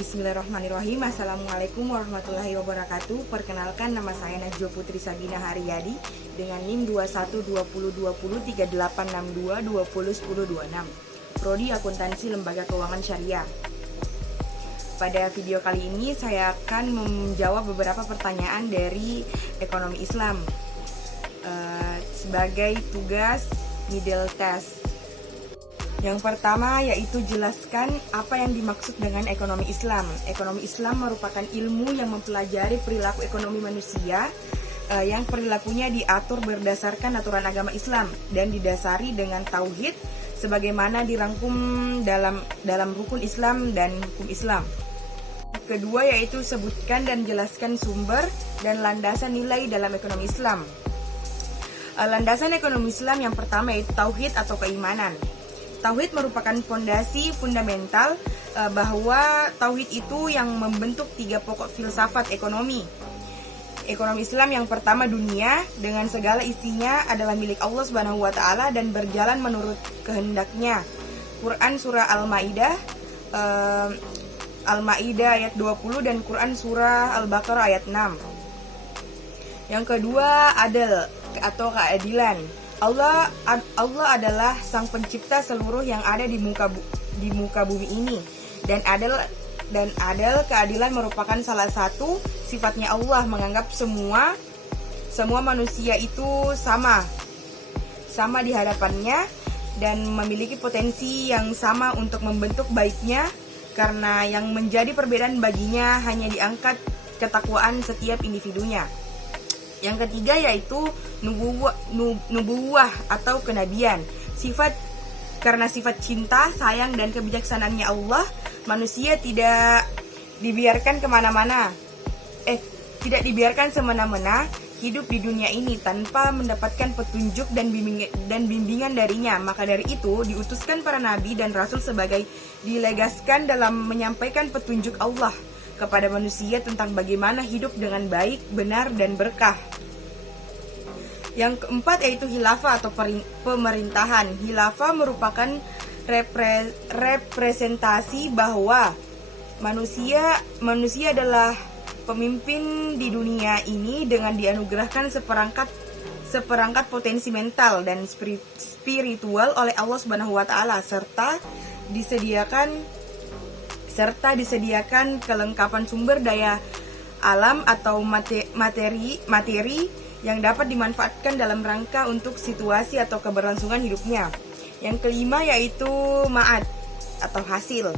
Bismillahirrahmanirrahim. Assalamualaikum warahmatullahi wabarakatuh. Perkenalkan, nama saya Najwa Putri Sabina Haryadi dengan NIM 2120203862201026, Prodi Akuntansi Lembaga Keuangan Syariah. Pada video kali ini saya akan menjawab beberapa pertanyaan dari ekonomi Islam sebagai tugas middle test. Yang pertama yaitu jelaskan apa yang dimaksud dengan ekonomi Islam. Ekonomi Islam merupakan ilmu yang mempelajari perilaku ekonomi manusia yang perilakunya diatur berdasarkan aturan agama Islam dan didasari dengan tauhid sebagaimana dirangkum dalam rukun Islam dan hukum Islam. Kedua yaitu sebutkan dan jelaskan sumber dan landasan nilai dalam ekonomi Islam. Landasan ekonomi Islam yang pertama yaitu tauhid atau keimanan. Tauhid merupakan fondasi fundamental bahwa tauhid itu yang membentuk 3 pokok filsafat ekonomi. Ekonomi Islam yang pertama, dunia dengan segala isinya adalah milik Allah Subhanahu wa taala dan berjalan menurut kehendaknya. Quran surah Al-Maidah ayat 20 dan Quran surah Al-Baqarah ayat 6. Yang kedua, adil atau keadilan. Allah adalah sang pencipta seluruh yang ada di muka bumi ini, dan adil keadilan merupakan salah satu sifatnya Allah, menganggap semua manusia itu sama di hadapannya dan memiliki potensi yang sama untuk membentuk baiknya, karena yang menjadi perbedaan baginya hanya diangkat ketakwaan setiap individunya. Yang ketiga yaitu nubuwah atau kenabian. Karena sifat cinta, sayang, dan kebijaksanaannya Allah, manusia tidak dibiarkan semena-mena hidup di dunia ini tanpa mendapatkan petunjuk dan bimbingan darinya. Maka dari itu diutuskan para nabi dan rasul sebagai dilegaskan dalam menyampaikan petunjuk Allah kepada manusia tentang bagaimana hidup dengan baik, benar, dan berkah. Yang keempat yaitu khilafah atau pemerintahan. Khilafah merupakan representasi bahwa manusia adalah pemimpin di dunia ini dengan dianugerahkan seperangkat potensi mental dan spiritual oleh Allah Subhanahu wa taala serta disediakan kelengkapan sumber daya alam atau materi yang dapat dimanfaatkan dalam rangka untuk situasi atau keberlangsungan hidupnya. Yang kelima yaitu ma'ad atau hasil.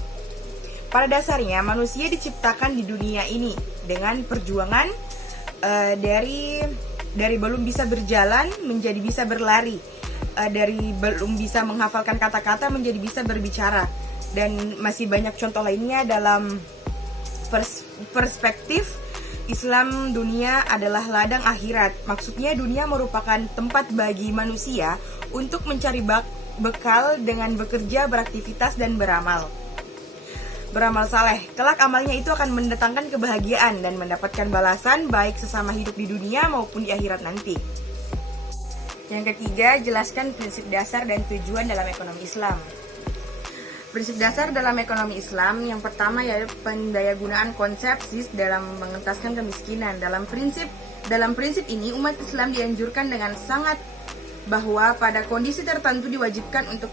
Pada dasarnya manusia diciptakan di dunia ini dengan perjuangan dari belum bisa berjalan menjadi bisa berlari, dari belum bisa menghafalkan kata-kata menjadi bisa berbicara, dan masih banyak contoh lainnya. Dalam perspektif Islam, dunia adalah ladang akhirat. Maksudnya dunia merupakan tempat bagi manusia untuk mencari bekal dengan bekerja, beraktivitas, dan beramal saleh. Kelak amalnya itu akan mendatangkan kebahagiaan dan mendapatkan balasan baik sesama hidup di dunia maupun di akhirat nanti. Yang ketiga, jelaskan prinsip dasar dan tujuan dalam ekonomi Islam. Prinsip dasar dalam ekonomi Islam yang pertama yaitu pendayagunaan konsep SIS dalam mengentaskan kemiskinan. Dalam prinsip ini umat Islam dianjurkan dengan sangat bahwa pada kondisi tertentu diwajibkan untuk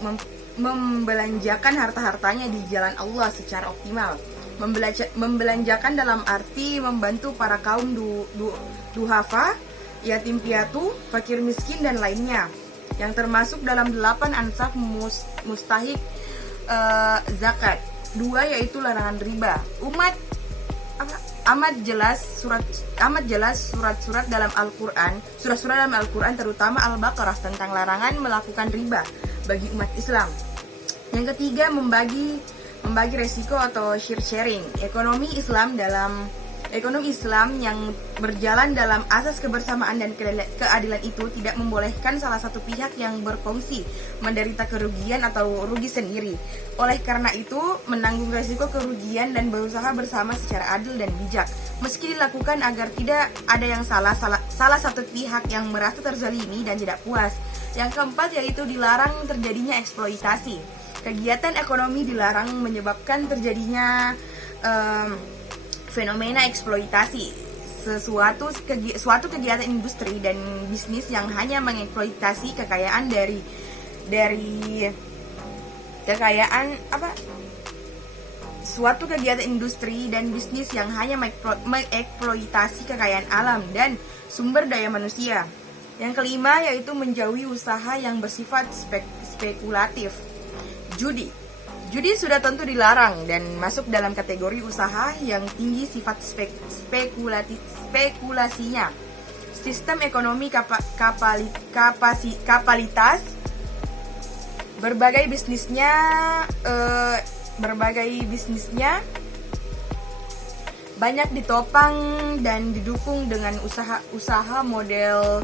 membelanjakan harta-hartanya di jalan Allah secara optimal. Membelanjakan dalam arti membantu para kaum duhafa, yatim piatu, fakir miskin, dan lainnya, yang termasuk dalam 8 ansaf mustahik zakat. 2 yaitu larangan riba. Amat jelas surat-surat dalam Al-Qur'an, surah-surah dalam Al-Qur'an terutama Al-Baqarah tentang larangan melakukan riba bagi umat Islam. Yang ketiga, membagi resiko atau share sharing. Ekonomi Islam yang berjalan dalam asas kebersamaan dan keadilan itu tidak membolehkan salah satu pihak yang berkongsi menderita kerugian atau rugi sendiri. Oleh karena itu, menanggung resiko kerugian dan berusaha bersama secara adil dan bijak. Meski dilakukan agar tidak ada yang salah satu pihak yang merasa terzalimi dan tidak puas. Yang keempat yaitu dilarang terjadinya eksploitasi. Kegiatan ekonomi dilarang menyebabkan terjadinya fenomena eksploitasi. Suatu kegiatan industri dan bisnis yang hanya mengeksploitasi kekayaan dari kekayaan apa suatu kegiatan industri dan bisnis yang hanya mengeksploitasi kekayaan alam dan sumber daya manusia. Yang kelima yaitu menjauhi usaha yang bersifat spekulatif. Judi sudah tentu dilarang dan masuk dalam kategori usaha yang tinggi sifat spekulasinya. Sistem ekonomi kapalitas berbagai bisnisnya banyak ditopang dan didukung dengan usaha model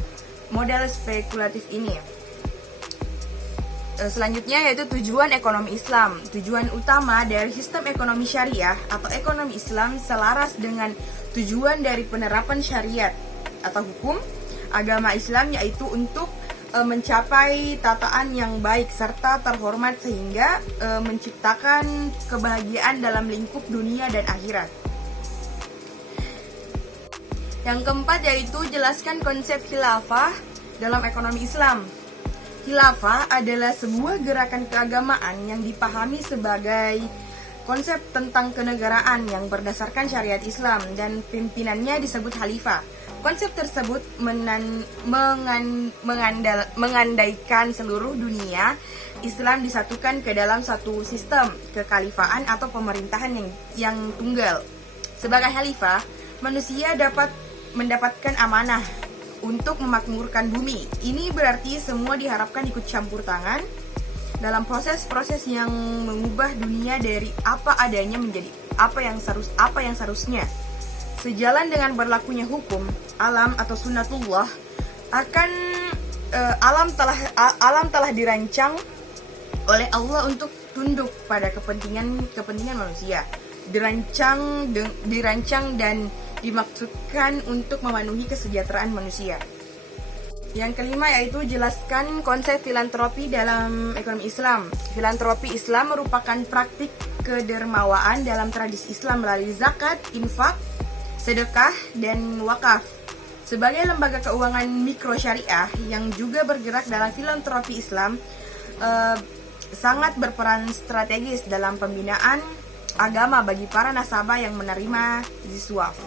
spekulatif ini. Selanjutnya yaitu tujuan ekonomi Islam. Tujuan utama dari sistem ekonomi syariah atau ekonomi Islam selaras dengan tujuan dari penerapan syariat atau hukum agama Islam, yaitu untuk mencapai tataan yang baik serta terhormat sehingga menciptakan kebahagiaan dalam lingkup dunia dan akhirat. Yang keempat yaitu jelaskan konsep khilafah dalam ekonomi Islam. Khilafah adalah sebuah gerakan keagamaan yang dipahami sebagai konsep tentang kenegaraan yang berdasarkan syariat Islam dan pimpinannya disebut khalifah. Konsep tersebut mengandaikan seluruh dunia Islam disatukan ke dalam satu sistem kekhalifahan atau pemerintahan yang tunggal. Sebagai khalifah, manusia dapat mendapatkan amanah untuk memakmurkan bumi. Ini berarti semua diharapkan ikut campur tangan dalam proses-proses yang mengubah dunia dari apa adanya menjadi apa yang seharusnya. Sejalan dengan berlakunya hukum alam atau sunnatullah, alam telah dirancang oleh Allah untuk tunduk pada kepentingan manusia. Dirancang dan dimaksudkan untuk memenuhi kesejahteraan manusia. Yang kelima yaitu jelaskan konsep filantropi dalam ekonomi Islam. Filantropi Islam merupakan praktik kedermawaan dalam tradisi Islam melalui zakat, infak, sedekah, dan wakaf. Sebagai lembaga keuangan mikro syariah yang juga bergerak dalam filantropi Islam, sangat berperan strategis dalam pembinaan agama bagi para nasabah yang menerima ziswaf.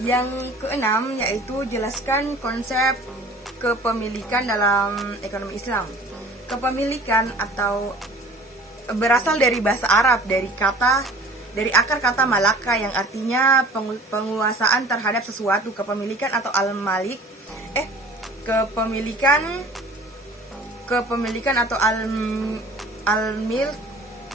Yang keenam yaitu jelaskan konsep kepemilikan dalam ekonomi Islam. Kepemilikan atau berasal dari bahasa Arab dari akar kata malaka yang artinya penguasaan terhadap sesuatu. Kepemilikan atau kepemilikan atau al-milk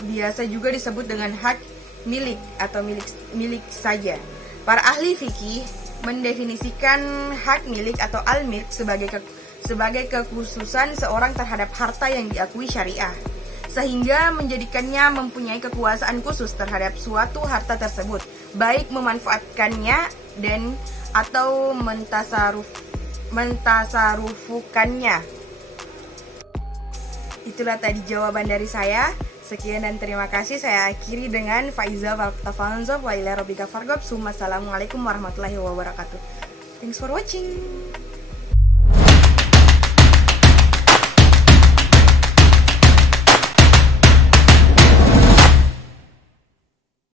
biasa juga disebut dengan hak milik atau milik saja. Para ahli fikih mendefinisikan hak milik atau al-milk sebagai kekhususan seorang terhadap harta yang diakui syariah, sehingga menjadikannya mempunyai kekuasaan khusus terhadap suatu harta tersebut, baik memanfaatkannya dan atau mentasarufukannya. Itulah tadi jawaban dari saya. Sekian dan terima kasih. Saya akhiri dengan Faiza Wassalamualaikum warahmatullahi wabarakatuh. Thanks for watching.